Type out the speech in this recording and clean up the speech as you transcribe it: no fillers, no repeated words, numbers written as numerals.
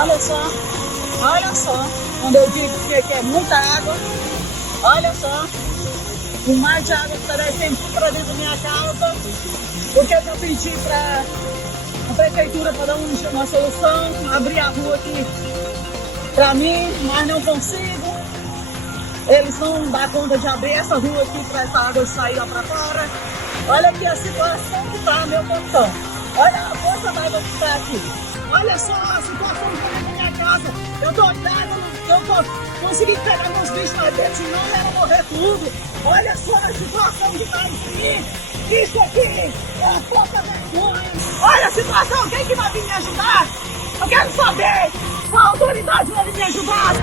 olha só, quando eu digo que aqui é muita água, olha só, o mar de água que está descendo para dentro da minha casa, porque eu pedi para a prefeitura para dar uma solução, abrir a rua aqui para mim, mas não consigo. Eles não dão conta de abrir essa rua aqui para essa água sair lá para fora. Olha aqui a situação que está meu portão. Olha a força da água que está aqui. Olha só a situação que está na minha casa. Eu tô d'água, eu consegui pegar meus bichos lá dentro, senão era morrer tudo. Olha só a situação que está aqui. Isso aqui é a pouca vergonha. Olha a situação, quem que vai vir me ajudar? Eu quero saber qual autoridade vai vir me ajudar.